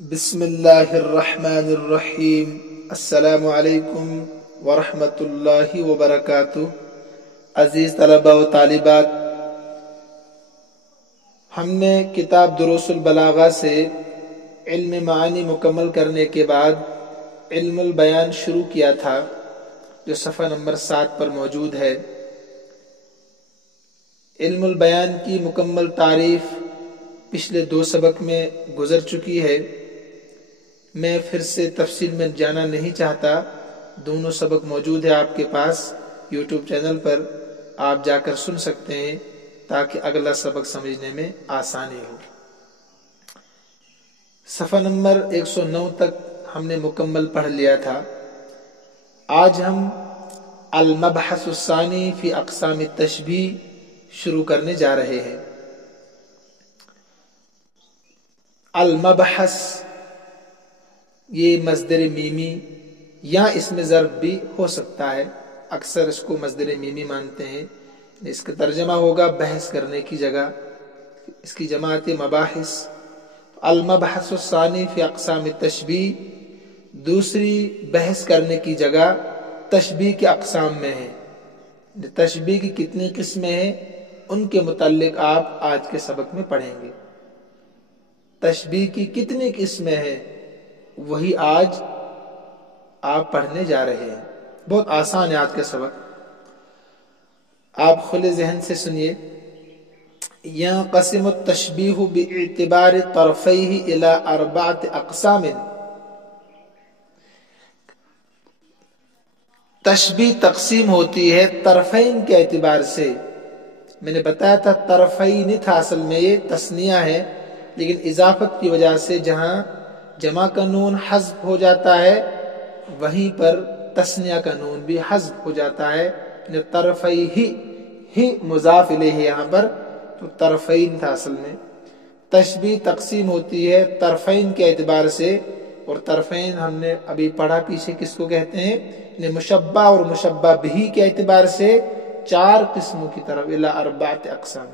بسم اللہ الرحمن الرحیم۔ السلام علیکم ورحمۃ اللہ وبرکاتہ۔ عزیز طلباء و طالبات، ہم نے کتاب دروس البلاغہ سے علم معانی مکمل کرنے کے بعد علم البیان شروع کیا تھا، جو صفحہ نمبر 7 پر موجود ہے۔ علم البیان کی مکمل تعریف پچھلے 2 سبق میں گزر چکی ہے، میں پھر سے تفصیل میں جانا نہیں چاہتا۔ دونوں سبق موجود ہے آپ کے پاس یوٹیوب چینل پر، آپ جا کر سن سکتے ہیں تاکہ اگلا سبق سمجھنے میں آسانی ہو۔ صفحہ نمبر 109 تک ہم نے مکمل پڑھ لیا تھا۔ آج ہم المبحث الثانی فی اقسام التشبیہ شروع کرنے جا رہے ہیں۔ المبحث یہ مصدر میمی یا اس میں ضرب بھی ہو سکتا ہے، اکثر اس کو مصدر میمی مانتے ہیں۔ اس کا ترجمہ ہوگا بحث کرنے کی جگہ، اس کی جماعت مباحث۔ المبحث الثانی فی اقسام التشبیہ، دوسری بحث کرنے کی جگہ تشبیہ کے اقسام میں ہے۔ تشبیہ کی کتنی قسمیں ہیں ان کے متعلق آپ آج کے سبق میں پڑھیں گے۔ تشبیہ کی کتنی قسمیں ہیں وہی آج آپ پڑھنے جا رہے ہیں۔ بہت آسان ہے آج کا سبق، آپ کھلے ذہن سے سنیے۔ ينقسم التشبیہ باعتبار طرفیہ الى 4 اقسام۔ تشبیہ تقسیم ہوتی ہے طرفین کے اعتبار سے۔ میں نے بتایا تھا طرفین تھا، اصل میں یہ تثنیہ ہے، لیکن اضافت کی وجہ سے جہاں جمع کا نون حذف ہو جاتا ہے وہیں پر تثنیہ کا نون بھی حذف ہو جاتا ہے۔ طرفیہ ہی مضاف الیہ ہے یہاں پر، تو طرفین تھا اصل میں۔ تشبیہ تقسیم ہوتی ہے طرفین کے اعتبار سے، اور طرفین ہم نے ابھی پڑھا پیچھے کس کو کہتے ہیں، مشبہ اور مشبہ بہ کے اعتبار سے 4 قسموں کی طرف، الی 4 اقسام۔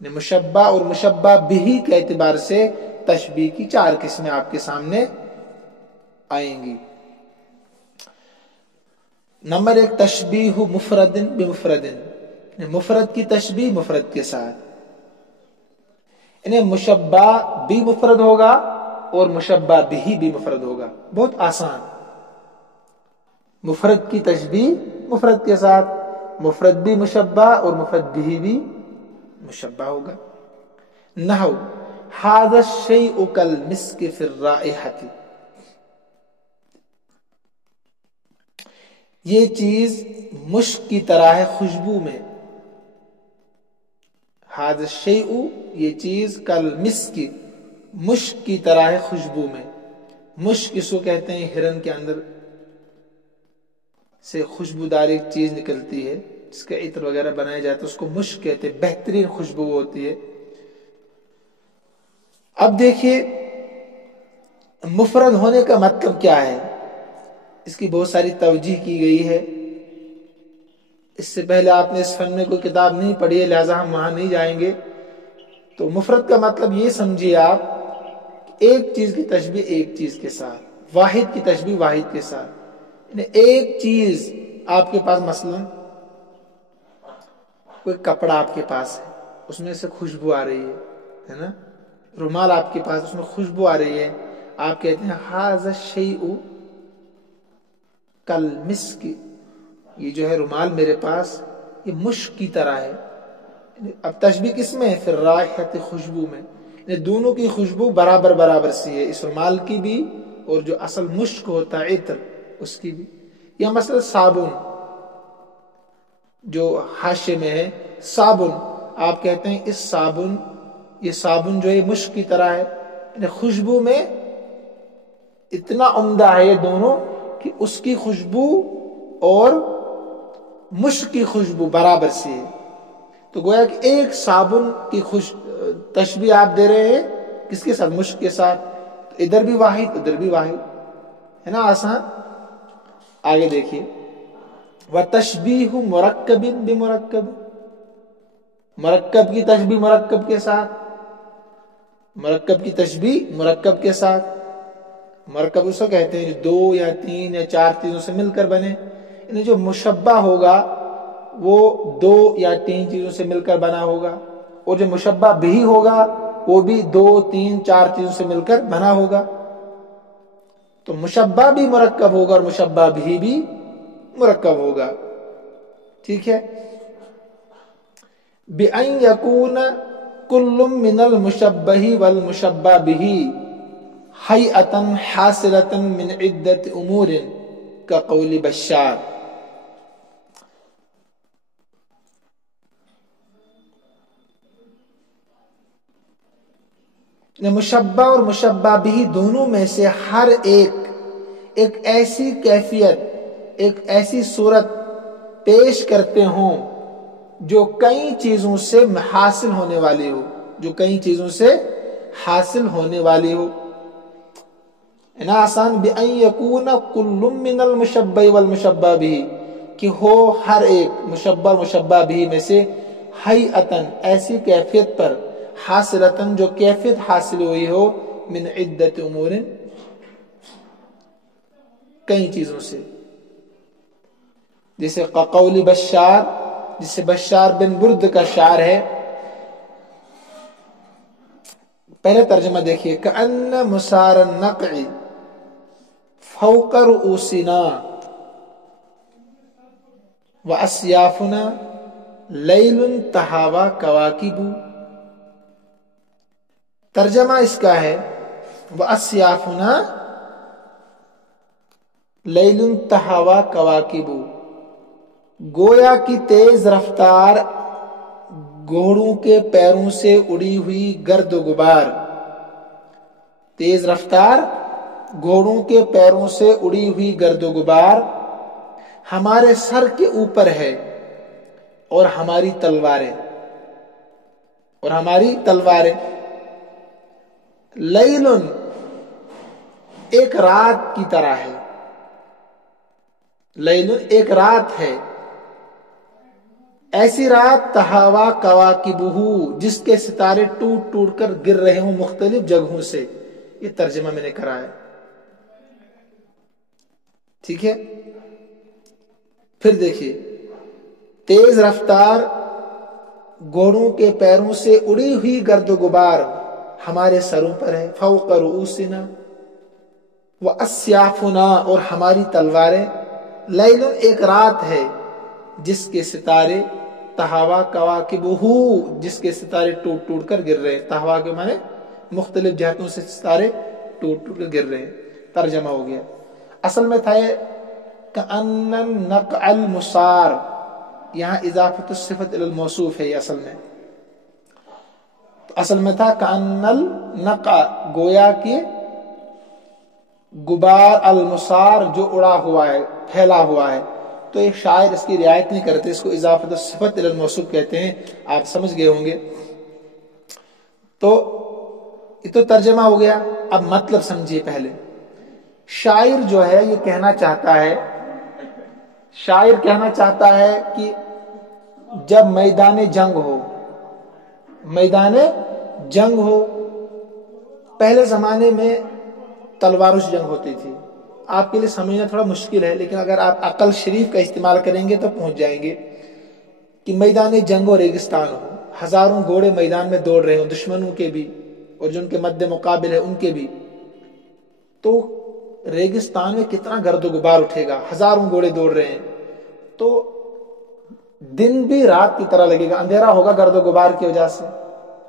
مشبہ اور مشبہ بہ کے اعتبار سے تشبیہ کی 4 قسمیں آپ کے سامنے آئیں گی۔ نمبر 1، تشبیہ مفرد بمفرد، مفرد کی تشبیہ مفرد کے ساتھ۔ مشبہ بھی مفرد ہوگا اور مشبہ بہ بھی مفرد ہوگا، بہت آسان۔ مفرد کی تشبیہ مفرد کے ساتھ، مفرد بھی مشبہ اور مفرد بہ بھی مشبہ ہوگا۔ نحو ھذا الشیء کالمسک فی الرائحۃ، یہ چیز مشک کی طرح ہے خوشبو میں۔ ھذا الشیء، یہ چیز، کالمسک، مشک کی طرح ہے خوشبو میں۔ مشک اس کو کہتے ہیں ہرن کے اندر سے خوشبودار ایک چیز نکلتی ہے جس کا عطر وغیرہ بنایا جاتا ہے، اس کو مشک کہتے ہیں، بہترین خوشبو ہوتی ہے۔ اب دیکھیے مفرد ہونے کا مطلب کیا ہے، اس کی بہت ساری توجیہ کی گئی ہے۔ اس سے پہلے آپ نے اس فن میں کوئی کتاب نہیں پڑھی ہے، لہٰذا ہم وہاں نہیں جائیں گے۔ تو مفرد کا مطلب یہ سمجھیے آپ، ایک چیز کی تشبیہ ایک چیز کے ساتھ، واحد کی تشبیہ واحد کے ساتھ۔ یعنی ایک چیز آپ کے پاس، مثلا کوئی کپڑا آپ کے پاس ہے، اس میں سے خوشبو آ رہی ہے نا، رومال آپ کے پاس، اس میں خوشبو آ رہی ہے، آپ کہتے ہیں ھذا الشیء کالمسک، یہ جو ہے رومال میرے پاس یہ مشک کی طرح ہے۔ اب تشبیہ کس میں ہے، فی الرائحۃ، خوشبو میں۔ یعنی دونوں کی خوشبو برابر برابر سی ہے، اس رومال کی بھی اور جو اصل مشک ہوتا ہے عطر اس کی بھی۔ یا مثلا صابن، جو حاشے میں ہے صابن، آپ کہتے ہیں اس صابن، یہ صابن جو ہے مشک کی طرح ہے، یعنی خوشبو میں اتنا عمدہ ہے یہ دونوں کہ اس کی خوشبو اور مشک کی خوشبو برابر سی ہے۔ تو گویا کہ ایک صابن کی تشبیہ آپ دے رہے ہیں کس کے ساتھ، مشک کے ساتھ، تو ادھر بھی واحد ادھر بھی واحد، ہے نا، آسان۔ آگے دیکھیے، وَتَشْبِيهُ مُرَكَّبٍ بِمُرَكَّبٍ، مرکب کی تشبیہ مرکب کے ساتھ، مرکب کی تشبیہ مرکب کے ساتھ. مرکب اس کو کہتے ہیں جو 2 یا 3 یا 4 چیزوں سے مل کر بنے. یعنی جو مشبہ ہوگا وہ 2 یا 3 چیزوں سے مل کر بنا ہوگا، اور جو مشبہ بھی ہوگا وہ بھی 2 3 4 چیزوں سے مل کر بنا ہوگا. تو مشبہ بھی مرکب ہوگا اور مشبہ بھی مرکب ہوگا. ٹھیک ہے. بِأَن يَكُونَ كُلٌّ مِّنَ الْمُشَبَّهِ وَالْمُشَبَّهِ بِهِ هَيْئَةً حَاصِلَةً مِّنْ عِدَّةِ أُمُورٍ كَقَوْلِ بَشَّارٍ. مشبہ اور مشبہ بھی دونوں میں سے ہر ایک ایسی کیفیت، ایک ایسی صورت پیش کرتے ہوں جو کئی چیزوں سے حاصل ہونے والی ہو، جو کئی چیزوں سے حاصل ہونے والی ہو. نا آسان بِأَن يَكُونَ كُلٌّ مِّنَ الْمُشَبَّهِ وَالْمُشَبَّهِ بِهِ کہ ہو ہر ایک مشبہ اور مشبہ بھی میں سے حیئتاً ایسی کیفیت پر، حاصلتاً جو کیفیت حاصل ہوئی ہو، من عدت امور کئی چیزوں سے. جیسے قول بشار، جسے بشار بن برد کا شعر ہے. پہلے ترجمہ دیکھیے. کأن مسار النقع فوق رؤوسنا واسیافنا لیل تہاوی کواکب. ترجمہ اس کا ہے واسیافنا لیل تہاوی کواکب، گویا کی تیز رفتار گھوڑوں کے پیروں سے اڑی ہوئی گرد و غبار. تیز رفتار گھوڑوں کے پیروں سے اڑی ہوئی گرد و غبار ہمارے سر کے اوپر ہے، اور ہماری تلواریں لیلن ایک رات کی طرح ہے. لیلن ایک رات ہے، ایسی رات تہاوا کواکبہ جس کے ستارے ٹوٹ ٹوٹ کر گر رہے ہوں مختلف جگہوں سے. یہ ترجمہ میں نے کرا ہے. ٹھیک ہے. پھر دیکھیے. تیز رفتار گھوڑوں کے پیروں سے اڑی ہوئی گرد و غبار ہمارے سروں پر ہے. فوق رؤوسنا واسیافنا اور ہماری تلواریں. لیل ایک رات ہے جس کے ستارے تہاوا کواکبہ جس کے ستارے ٹوٹ ٹوٹ کر گر رہے ہیں. تہوا کے معنی مختلف جہتوں سے ستارے ٹوٹ ٹوٹ کر گر رہے ہیں. ترجمہ ہو گیا. اصل میں تھا یہ کأن النقع المسار، یہاں اضافت الصفت الی الموصوف ہے. یہ اصل میں تھا کأن النقع گویا کہ غبار، المسار جو اڑا ہوا ہے، پھیلا ہوا ہے. تو ایک شاعر اس کی رعایت نہیں کرتے، اس کو اضافت الصفت الی الموصوف کہتے ہیں. آپ سمجھ گئے ہوں گے. تو یہ تو ترجمہ ہو گیا. اب مطلب سمجھیے. پہلے شاعر جو ہے یہ کہنا چاہتا ہے کہ جب میدان جنگ ہو، پہلے زمانے میں تلواروں سے جنگ ہوتی تھی. آپ کے لیے سمجھنا تھوڑا مشکل ہے، لیکن اگر آپ عقل شریف کا استعمال کریں گے تو پہنچ جائیں گے کہ میدان جنگ و ریگستان ہو، ہزاروں گھوڑے میدان میں دوڑ رہے ہوں، دشمنوں کے بھی اور جو ان کے مد مقابل ہے ان کے بھی. تو ریگستان میں کتنا گرد و غبار اٹھے گا. ہزاروں گھوڑے دوڑ رہے ہیں تو دن بھی رات کی طرح لگے گا. اندھیرا ہوگا گرد و غبار کی وجہ سے.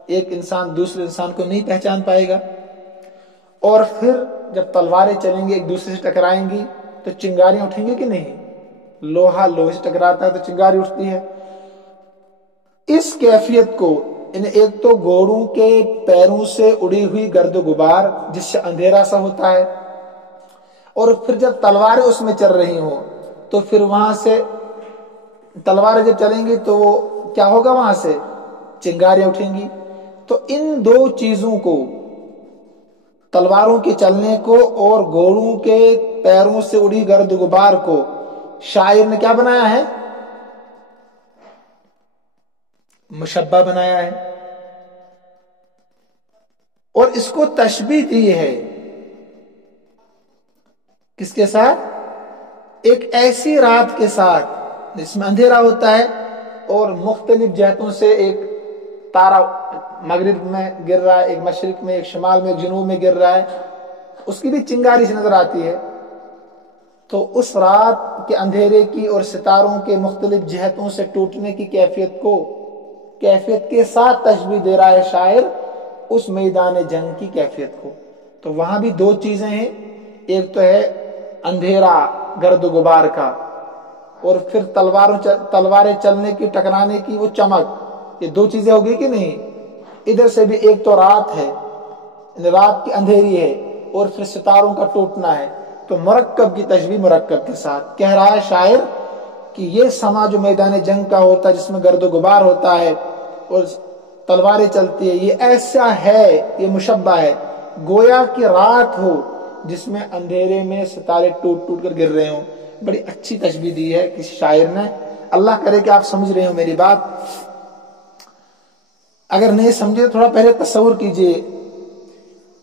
ایک انسان دوسرے انسان کو نہیں پہچان پائے گا. اور پھر جب تلواریں چلیں گی ایک دوسرے سے ٹکرائیں گی تو چنگاریاں اٹھیں گی کہ نہیں. لوہا لوہے سے ٹکراتا ہے تو چنگاری اٹھتی ہے. اس کیفیت کو ایک تو گھوڑوں کے پیروں سے اڑی ہوئی گرد و غبار جس سے اندھیرا سا ہوتا ہے، اور پھر جب تلواریں اس میں چل رہی ہوں تو پھر وہاں سے تلواریں جب چلیں گی تو کیا ہوگا، وہاں سے چنگاریاں اٹھیں گی. تو ان دو چیزوں کو، تلواروں کے چلنے کو اور گھوڑوں کے پیروں سے اڑی گرد و غبار کو، شاعر نے کیا بنایا ہے؟ مشبہ بنایا ہے. اور اس کو تشبیہ دی ہے کس کے ساتھ؟ ایک ایسی رات کے ساتھ جس میں اندھیرا ہوتا ہے اور مختلف جہتوں سے ایک تارا مغرب میں گر رہا ہے، ایک مشرق میں، ایک شمال میں، ایک جنوب میں گر رہا ہے، اس کی بھی چنگاری سے نظر آتی ہے. تو اس رات کے اندھیرے کی اور ستاروں کے مختلف جہتوں سے ٹوٹنے کی کیفیت کے ساتھ تشبیہ دے رہا ہے شاعر اس میدان جنگ کی کیفیت کو. تو وہاں بھی دو چیزیں ہیں، ایک تو ہے اندھیرا گرد و غبار کا، اور پھر تلواریں چلنے کی، ٹکرانے کی وہ چمک. یہ دو چیزیں ہوگی کہ نہیں؟ ادھر سے بھی ایک تو رات ہے، رات کی اندھیری ہے، اور پھر ستاروں کا ٹوٹنا ہے. تو مرکب کی تشبیہ مرکب کے ساتھ کہہ رہا ہے شاعر کہ یہ سما جو میدان جنگ کا ہوتا ہے جس میں گرد و غبار ہوتا ہے اور تلواریں چلتی ہے، یہ ایسا ہے، یہ مشبہ ہے، گویا کہ رات ہو جس میں اندھیرے میں ستارے ٹوٹ ٹوٹ کر گر رہے ہوں. بڑی اچھی تشبیہ دی ہے کسی شاعر نے. اللہ کرے کہ آپ سمجھ رہے ہو میری بات. اگر نہیں سمجھے تھوڑا پہلے تصور کیجئے.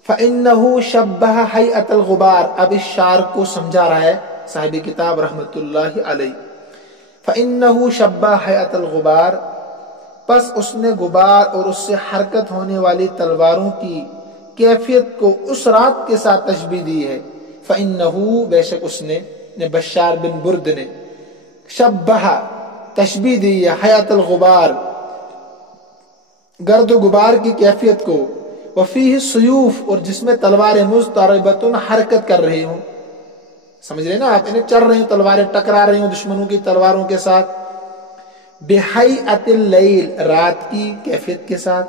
فَإِنَّهُ شَبَّهَ حَيْئَةَ الْغُبَارِ. اب اس شعر کو سمجھا رہا ہے صاحب کتاب رحمت اللہ علیہ. فَإِنَّهُ شَبَّهَ حَيْئَةَ الْغُبَارِ. پس اس نے غبار اور اس سے حرکت ہونے والی تلواروں کی کیفیت کو اس رات کے ساتھ تشبیہ دی ہے. فَإِنَّهُ بے شک اس نے بشار بن برد نے شبہ تشبیہ دی ہے حیات الغبار گرد و غبار کی کیفیت کو. وفیہ سیوف اور جس میں تلواریں مضطربۃ حرکت کر رہی ہوں. سمجھ رہے نا آپ؟ انہیں چل رہی ہوں، تلواریں ٹکرا رہی ہوں دشمنوں کی تلواروں کے ساتھ. بحیئۃ اللیل رات کی کیفیت کے ساتھ،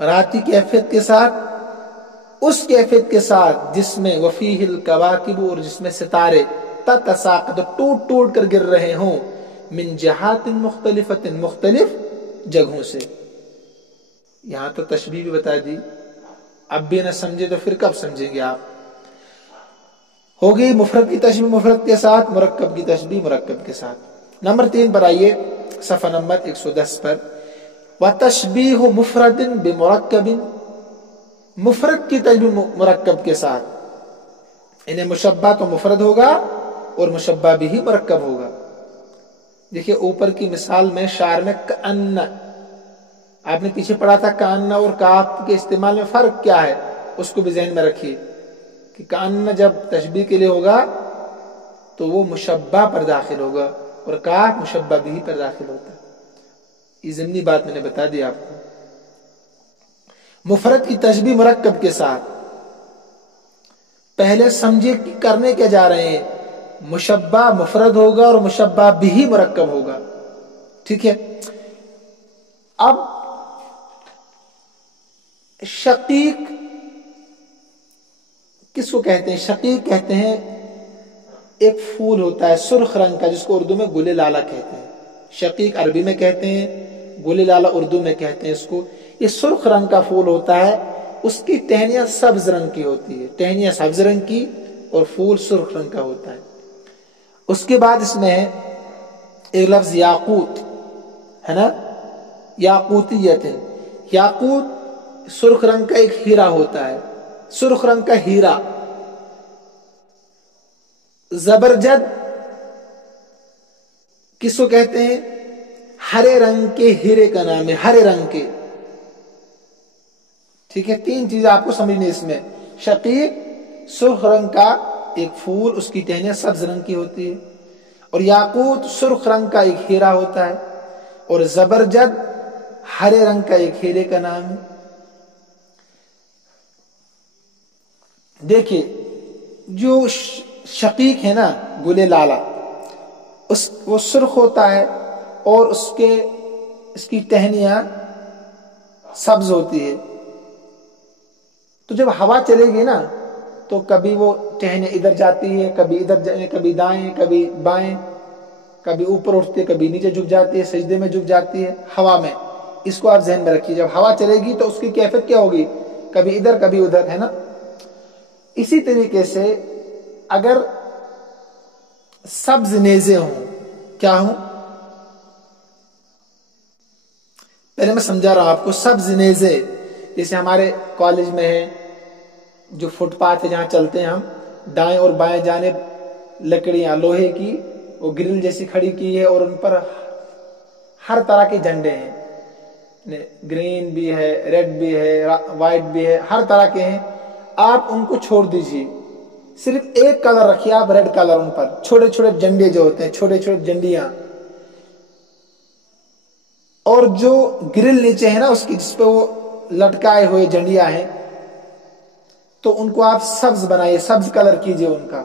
رات کی کیفیت کے ساتھ، اس کیفیت کے ساتھ جس میں وفیہ الکواکب اور جس میں ستارے تتساقط ٹوٹ ٹوٹ کر گر رہے ہوں من جہات مختلفۃ مختلف جگہوں سے. یہاں تو تشبیہ بھی بتا دی. اب بھی نہ سمجھے تو پھر کب سمجھیں گے آپ؟ ہوگی مفرد کی تشبیہ مفرد کے ساتھ، مرکب کی تشبیہ مرکب کے ساتھ. نمبر 3 پر آئیے، صفحہ نمبر 110 پر. وَتَشْبِيهُ مُفْرَدٍ بِمُرَكَّبٍ. مفرد کی تشبیہ مرکب کے ساتھ. انہیں مشبہ تو مفرد ہوگا اور مشبہ بھی مرکب ہوگا. دیکھیے اوپر کی مثال میں شعر میں کأن، آپ نے پیچھے پڑھا تھا کأن اور کاف کے استعمال میں فرق کیا ہے، اس کو بھی ذہن میں رکھیے کہ کأن جب تشبیہ کے لیے ہوگا تو وہ مشبہ پر داخل ہوگا اور کاف مشبہ بھی پر داخل ہوتا ہے. یہ ضمنی بات میں نے بتا دی آپ کو. مفرد کی تشبیہ مرکب کے ساتھ. پہلے سمجھے کہ کرنے کے جا رہے ہیں. مشبہ مفرد ہوگا اور مشبہ بھی مرکب ہوگا. ٹھیک ہے. اب شقیق کس کو کہتے ہیں؟ شقیق کہتے ہیں ایک پھول ہوتا ہے سرخ رنگ کا جس کو اردو میں گل لالا کہتے ہیں. شقیق عربی میں کہتے ہیں، گل لالا اردو میں کہتے ہیں اس کو. یہ سرخ رنگ کا پھول ہوتا ہے، اس کی ٹہنیاں سبز رنگ کی ہوتی ہے، ٹہنیاں سبز رنگ کی اور پھول سرخ رنگ کا ہوتا ہے. اس کے بعد اس میں ایک لفظ یاقوت ہے نا، یاقوتیت. یاقوت سرخ رنگ کا ایک ہیرا ہوتا ہے، سرخ رنگ کا ہیرا. زبرجد کس کو کہتے ہیں؟ ہرے رنگ کے ہیرے کا نام ہے، ہرے رنگ کے. ٹھیک ہے. 3 چیزیں آپ کو سمجھنی اس میں. شقیق سرخ رنگ کا ایک پھول، اس کی ٹہنیاں سبز رنگ کی ہوتی ہے، اور یاقوت سرخ رنگ کا ایک ہیرا ہوتا ہے، اور زبرجد ہرے رنگ کا ایک ہیرے کا نام ہے. دیکھیے جو شقیق ہے نا گل لالا، وہ سرخ ہوتا ہے اور اس کی ٹہنیاں سبز ہوتی ہے. تو جب ہوا چلے گی نا تو کبھی وہ ٹہنیاں ادھر جاتی ہے، کبھی ادھر، کبھی دائیں، کبھی بائیں، کبھی اوپر اٹھتی ہے، کبھی نیچے جھک جاتی ہے، سجدے میں جھک جاتی ہے ہوا میں. اس کو آپ ذہن میں رکھیے. جب ہوا چلے گی تو اس کی کیفیت کیا ہوگی؟ کبھی ادھر کبھی ادھر، ہے نا. اسی طریقے سے اگر سبز نیزے ہوں، کیا ہوں؟ پہلے میں سمجھا رہا ہوں آپ کو. سبز نیزے جیسے ہمارے کالج میں ہے جو فٹ پاتھ ہے جہاں چلتے ہیں ہم، دائیں اور بائیں جانب لکڑیاں لوہے کی وہ گرل جیسی کھڑی کی ہے اور ان پر ہر طرح کے جھنڈے ہیں، گرین بھی ہے، ریڈ بھی ہے، وائٹ بھی ہے، ہر طرح کے ہیں. آپ ان کو چھوڑ دیجئے، صرف ایک کلر رکھیے آپ، ریڈ کلر. ان پر چھوٹے چھوٹے جھنڈے جو ہوتے ہیں، چھوٹے چھوٹے جھنڈیاں، اور جو گرل نیچے ہے نا اس کی جس پہ وہ لٹکائے ہوئے جھنڈیاں ہیں، تو ان کو آپ سبز بنائیے، سبز کلر کیجئے ان کا.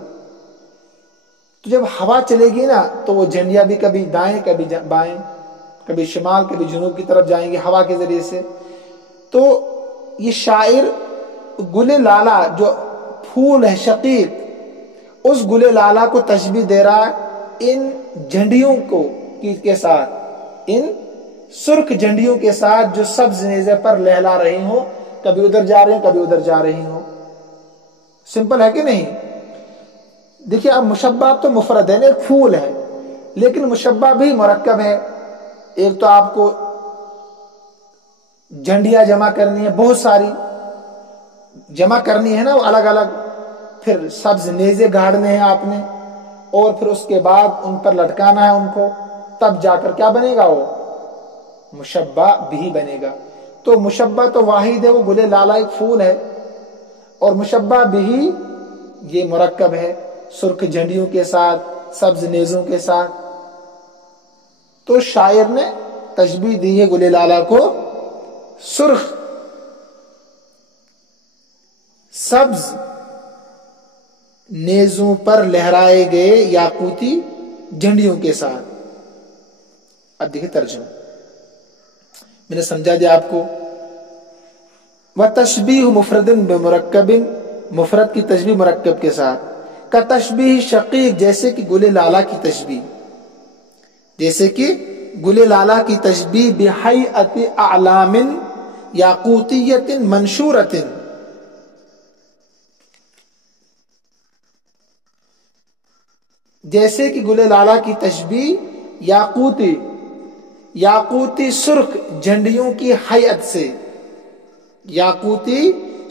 تو جب ہوا چلے گی نا تو وہ جھنڈیاں بھی کبھی دائیں کبھی بائیں، کبھی شمال کبھی جنوب کی طرف جائیں گے ہوا کے ذریعے سے. تو یہ شاعر گل لالا جو پھول ہے شقیق، اس گل لالا کو تشبیہ دے رہا ہے ان جھنڈیوں کو کے ساتھ، ان سرخ جھنڈیوں کے ساتھ جو سبز نیزے پر لہلا رہی ہوں، کبھی ادھر جا رہے ہیں کبھی ادھر جا رہی ہوں. سمپل ہے کہ نہیں؟ دیکھیے اب مشبہ تو مفرد ہے، ایک پھول ہے، لیکن مشبہ بھی مرکب ہے. ایک تو آپ کو جھنڈیاں جمع کرنی ہے، بہت ساری جمع کرنی ہے نا، وہ الگ الگ، پھر سبز نیزے گاڑنے ہیں آپ نے، اور پھر اس کے بعد ان پر لٹکانا ہے ان کو، تب جا کر کیا بنے گا؟ وہ مشبہ بھی بنے گا. تو مشبہ تو واحد ہے، وہ گل لالا ایک پھول ہے، اور مشبہ بھی یہ مرکب ہے سرخ جھنڈیوں کے ساتھ، سبز نیزوں کے ساتھ. تو شاعر نے تشبیہ دی ہے گل لالا کو سرخ سبز نیزوں پر لہرائے گئے یاقوتی جھنڈیوں کے ساتھ. اب دیکھیں ترجمہ، میں نے سمجھا دیا آپ کو. وَتَشْبِيهُ مُفْرَدٍ بِمُرَكَّبٍ، مفرد کی تشبیہ مرکب کے ساتھ. کا تشبیہ شقیق، جیسے کہ گل لالا کی تشبیہ، جیسے کہ گل لالا کی تشبیہ بِحَيْئَةِ أَعْلَامٍ یاقوتیۃ منشورۃ، جیسے کہ گل لالا کی تشبیہ یاقوتی سرخ جھنڈیوں کی حیت سے، یاقوتی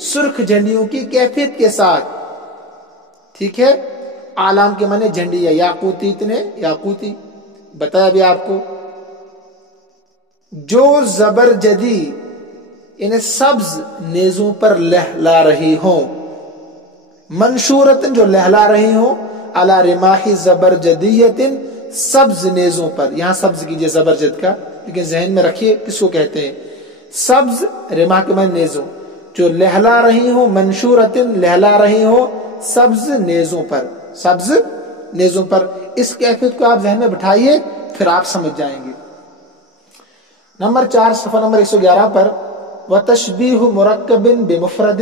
سرخ جھنڈیوں کی کیفیت کے ساتھ. ٹھیک ہے، اعلام کے معنی جھنڈی ہے، یاقوتی اتنے یاقوتی بتایا بھی آپ کو. جو زبرجدی انہیں سبز نیزوں پر لہلا رہی ہوں، منشورت جو لہلا رہی ہوں، علی رماح زبرجدیت سبز نیزوں پر. یہاں سبز کیجئے زبرجد کا، لیکن ذہن میں رکھیے کس کو کہتے ہیں. سبز رماح کے معنی نیزوں، جو لہلا رہی ہوں، منشورت لہلا رہی ہوں سبز نیزوں پر، سبز نیزوں پر. اس کیفیت کو آپ ذہن میں بٹھائیے، پھر آپ سمجھ جائیں گے. نمبر 4 صفحہ نمبر 111 پر وَتَشْبِيهُ مُرَكَّبٍ بِمُفْرَدٍ،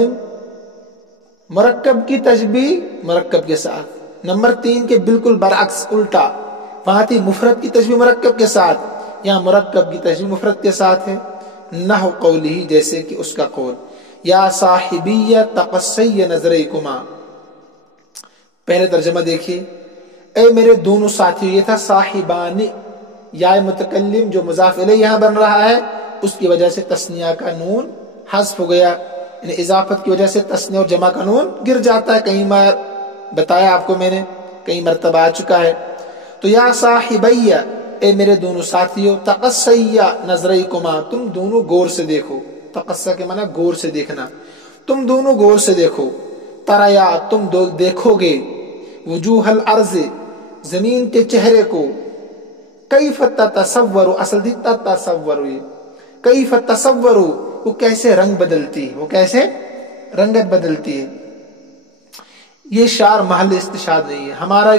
مرکب کی تشبیہ مرکب کے ساتھ. نمبر 3 کے بالکل برعکس الٹا، وہاں تھی مفرد کی تشبیہ مرکب کے ساتھ، یہاں مرکب کی تشبیہ مفرد کے ساتھ ہے. نحو قولہ، جیسے کہ اس کا قول، یا صاحبی تقصی نظریکما. پہلے ترجمہ دیکھیے، اے میرے دونوں ساتھیوں. یہ تھا صاحبانی، یا متکلم جو مضاف الیہ یہاں بن رہا ہے، اس کی وجہ سے تثنیہ کا نون حذف ہو گیا، یعنی اضافت کی وجہ سے تثنیہ اور جمع کا نون گر جاتا ہے. کہیں بار بتایا آپ کو میں نے، کئی مرتبہ آ چکا ہے. تو یا صاحبی، اے میرے دونوں ساتھیوں، تقصی نظریکما، تم دونوں غور سے دیکھو. تقصی کے معنی غور سے دیکھنا، تم دونوں غور سے دیکھو. تریا، تم دیکھو گے، وجوہ الارض، زمین کے چہرے کو. کیف تتصور، اصل دی تتصور، کیف تصور، وہ کیسے رنگ بدلتی ہے، وہ کیسے رنگت بدلتی ہے. یہ شعر محل استشہاد نہیں ہے، ہمارا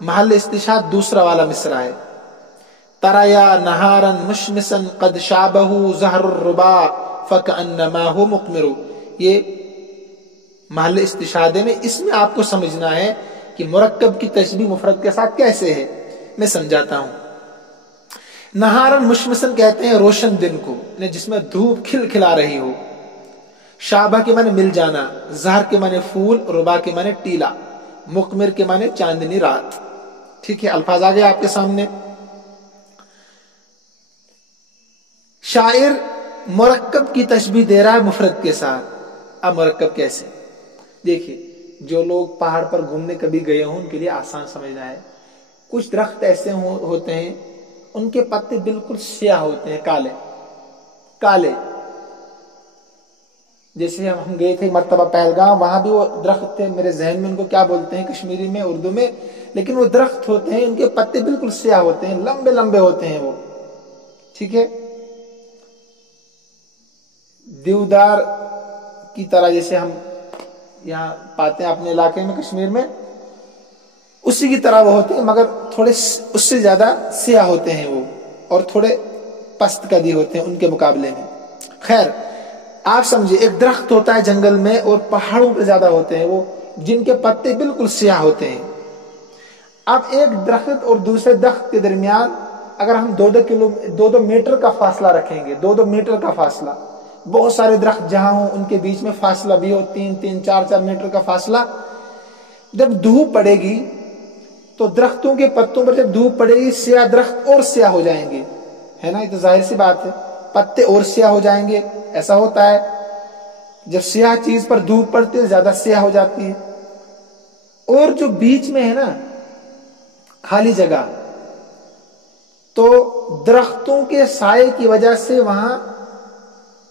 محل استشہاد دوسرا والا مصرع ہے. تریا نہارا مشمسا قد شابہ زہر الربا فکأنما ہو مقمر. یہ محل استشہاد میں، اس میں آپ کو سمجھنا ہے کہ مرکب کی تشبیہ مفرد کے ساتھ کیسے ہے. میں سمجھاتا ہوں. نہارن مشمسن کہتے ہیں روشن دن کو، جس میں دھوپ کھل کھلا رہی ہو. شابہ کے معنی مل جانا، زہر کے معنی پھول، ربا کے معنی ٹیلا، مقمر کے معنی چاندنی رات. ٹھیک ہے، الفاظ آگے آپ کے سامنے. شاعر مرکب کی تشبیہ دے رہا ہے مفرد کے ساتھ. اب مرکب کیسے؟ دیکھیے، جو لوگ پہاڑ پر گھومنے کبھی گئے ہوں ان کے لیے آسان سمجھنا ہے. کچھ درخت ایسے ہوتے ہیں ان کے پتے بالکل سیاہ ہوتے ہیں، کالے کالے. جیسے ہم گئے تھے مرتبہ پہلگام، وہاں بھی وہ درخت تھے، میرے ذہن میں ان کو کیا بولتے ہیں کشمیری میں، اردو میں، لیکن وہ درخت ہوتے ہیں، ان کے پتے بالکل سیاہ ہوتے ہیں، لمبے لمبے ہوتے ہیں وہ. ٹھیک ہے، دیودار کی طرح جیسے ہم یہاں پاتے ہیں اپنے علاقے میں کشمیر میں، اسی کی طرح وہ ہوتے ہیں، مگر تھوڑے اس سے زیادہ سیاہ ہوتے ہیں وہ، اور تھوڑے پست قدی ہوتے ہیں ان کے مقابلے میں. خیر، آپ سمجھے ایک درخت ہوتا ہے جنگل میں اور پہاڑوں پہ زیادہ ہوتے ہیں وہ، جن کے پتے بالکل سیاہ ہوتے ہیں. اب ایک درخت اور دوسرے درخت کے درمیان اگر ہم 2-2 میٹر کا فاصلہ رکھیں گے، 2-2 میٹر کا فاصلہ، بہت سارے درخت جہاں ہوں ان کے بیچ میں فاصلہ بھی ہو 3-3 4-4 میٹر کا فاصلہ، جب دھوپ پڑے گی تو درختوں کے پتوں پر جب دھوپ پڑے گی سیاہ درخت اور سیاہ ہو جائیں گے، ہے نا؟ یہ تو ظاہر سی بات ہے، پتے اور سیاہ ہو جائیں گے. ایسا ہوتا ہے جب سیاہ چیز پر دھوپ پڑتی ہے زیادہ سیاہ ہو جاتی ہے. اور جو بیچ میں ہے نا خالی جگہ، تو درختوں کے سائے کی وجہ سے وہاں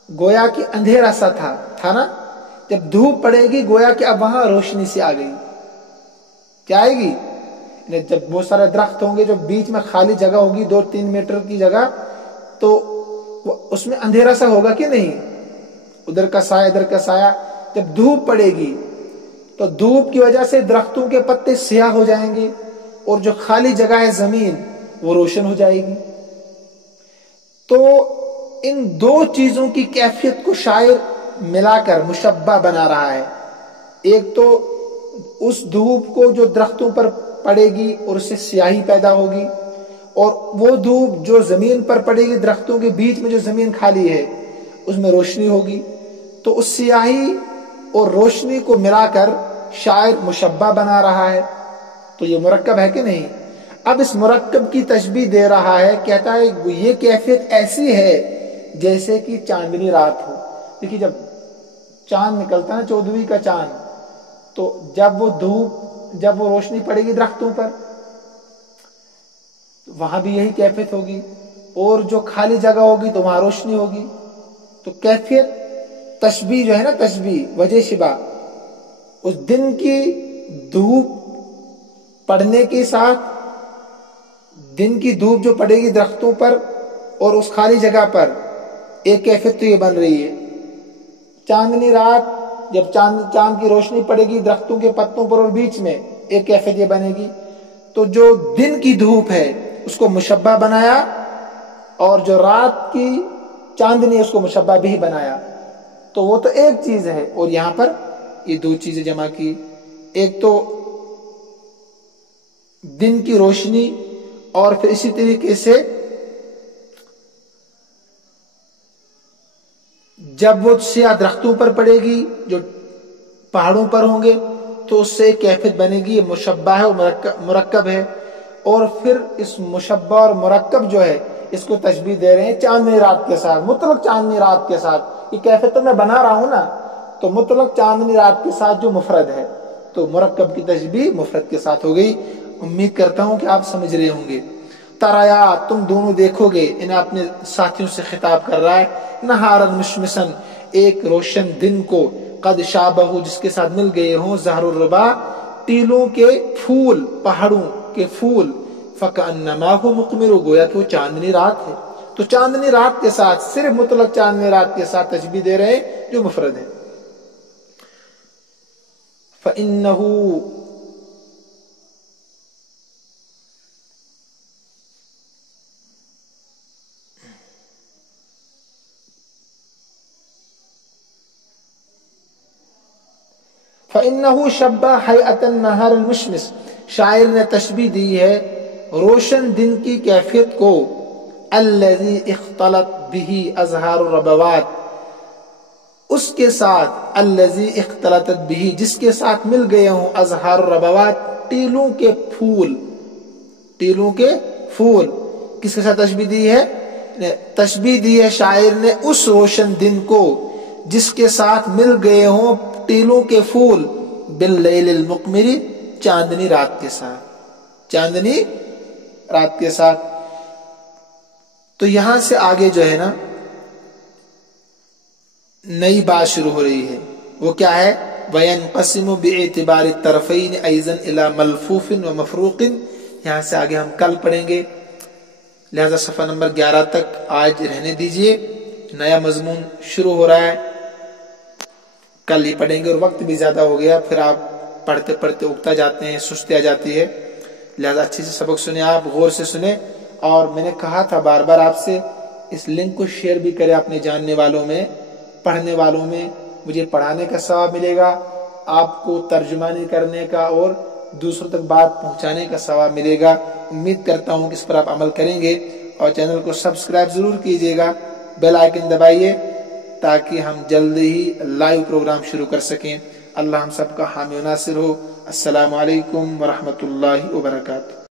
گویا کہ اندھیرا سا تھا نا، جب دھوپ پڑے گی گویا کہ اب وہاں روشنی سی آ گئی. کیا آئے گی؟ جب بہت سارے درخت ہوں گے جو بیچ میں خالی جگہ ہوگی 2-3 میٹر کی جگہ، تو اس میں اندھیرا سا ہوگا کہ نہیں، ادھر کا سایہ ادھر کا سایہ. جب دھوپ پڑے گی تو دھوپ کی وجہ سے درختوں کے پتے سیاہ ہو جائیں گے اور جو خالی جگہ ہے زمین وہ روشن ہو جائے گی. تو ان دو چیزوں کی کیفیت کو شاعر ملا کر مشبہ بنا رہا ہے. ایک تو اس دھوپ کو جو درختوں پر پڑے گی اور اس سے سیاہی پیدا ہوگی، اور وہ دھوپ جو زمین پر پڑے گی درختوں کے بیچ میں جو زمین خالی ہے اس میں روشنی ہوگی. تو اس سیاہی اور روشنی کو ملا کر شاعر مشبہ بنا رہا ہے. تو یہ مرکب ہے کہ نہیں؟ اب اس مرکب کی تشبیہ دے رہا ہے، کہتا ہے یہ کیفیت ایسی ہے جیسے کہ چاندنی رات ہو. دیکھیے جب چاند نکلتا ہے نا، 14ویں کا چاند، تو جب وہ روشنی پڑے گی درختوں پر وہاں بھی یہی کیفیت ہوگی، اور جو خالی جگہ ہوگی تو وہاں روشنی ہوگی. تو کیفیت تشبیہ جو ہے نا، تشبیہ وجہ شبہ، اس دن کی دھوپ پڑنے کے ساتھ، دن کی دھوپ جو پڑے گی درختوں پر اور اس خالی جگہ پر، ایک کیفیت تو یہ بن رہی ہے. چاندنی رات جب چاند کی روشنی پڑے گی درختوں کے پتوں پر اور بیچ میں، ایک کیفیت یہ بنے گی. تو جو دن کی دھوپ ہے اس کو مشبہ بنایا، اور جو رات کی چاندنی اس کو مشبہ بھی بنایا. تو وہ تو ایک چیز ہے، اور یہاں پر یہ دو چیزیں جمع کی. ایک تو دن کی روشنی، اور پھر اسی طریقے سے جب وہ سیاہ درختوں پر پڑے گی جو پہاڑوں پر ہوں گے تو اس سے ایک کیفیت بنے گی. یہ مشبہ ہے اور مرکب ہے. اور پھر اس مشبہ اور مرکب جو ہے اس کو تشبیہ دے رہے ہیں چاندنی رات کے ساتھ، مطلق چاندنی رات کے ساتھ. یہ کیفیت تو میں بنا رہا ہوں نا، تو مطلق چاندنی رات کے ساتھ جو مفرد ہے، تو مرکب کی تشبیہ مفرد کے ساتھ ہو گئی. امید کرتا ہوں کہ آپ سمجھ رہے ہوں گے. ترایا، تم دونوں دیکھو گے، انہیں اپنے ساتھیوں سے خطاب کر رہا ہے، نہارن مشمسن، ایک روشن دن کو، قد شابہ، جس کے ساتھ مل گئے ہوں، زہر الربا، ٹیلوں کے پھول، پہاڑوں کے پھول، فکأنما هو مقمر، گویا کہ وہ چاندنی رات ہے. تو چاندنی رات کے ساتھ، صرف مطلق چاندنی رات کے ساتھ تشبیہ دے رہے ہیں جو مفرد ہے. فإنه فإنه شبہ حیئۃ النہار المشمس، شاعر نے تشبیہ دی ہے روشن دن کی کیفیت کو، الذی اختلط به ازہار الربوات، اس کے ساتھ، الذی اختلطت به، جس کے ساتھ مل گئے ہوں، ازہار الربوات، ٹیلوں کے پھول. ٹیلوں کے پھول کس کے ساتھ تشبیہ دی ہے؟ تشبیہ دی ہے شاعر نے اس روشن دن کو جس کے ساتھ مل گئے ہوں ٹیلوں کے پھول، باللیل المقمری، چاندنی رات کے ساتھ، چاندنی رات کے ساتھ۔ تو یہاں سے آگے جو ہے نا نئی بات شروع ہو رہی ہے، وہ کیا ہے؟ وَيَنْقَسِمُ بِاعْتِبَارِ الطَّرَفَيْنِ أَيْضًا إِلَى مَلْفُوفٍ وَمَفْرُوقٍ۔ یہاں سے آگے ہم کل پڑھیں گے، لہذا صفحہ نمبر 11 تک آج رہنے دیجئے، نیا مضمون شروع ہو رہا ہے، کل ہی پڑھیں گے، اور وقت بھی زیادہ ہو گیا، پھر آپ پڑھتے پڑھتے اگتا جاتے ہیں، سستی آ جاتی ہے، لہذا اچھے سے سبق سنیں، آپ غور سے سنیں۔ اور میں نے کہا تھا بار بار آپ سے، اس لنک کو شیئر بھی کریں اپنے جاننے والوں میں، پڑھنے والوں میں، مجھے پڑھانے کا ثواب ملے گا، آپ کو ترجمانی کرنے کا اور دوسروں تک بات پہنچانے کا ثواب ملے گا۔ امید کرتا ہوں کہ اس پر آپ عمل کریں گے، اور چینل کو سبسکرائب ضرور کیجئے گا، بیل آئیکن دبائیے تاکہ ہم جلد ہی لائیو پروگرام شروع کر سکیں۔ اللہ ہم سب کا حامی و ناصر ہو۔ السلام علیکم ورحمۃ اللہ وبرکاتہ۔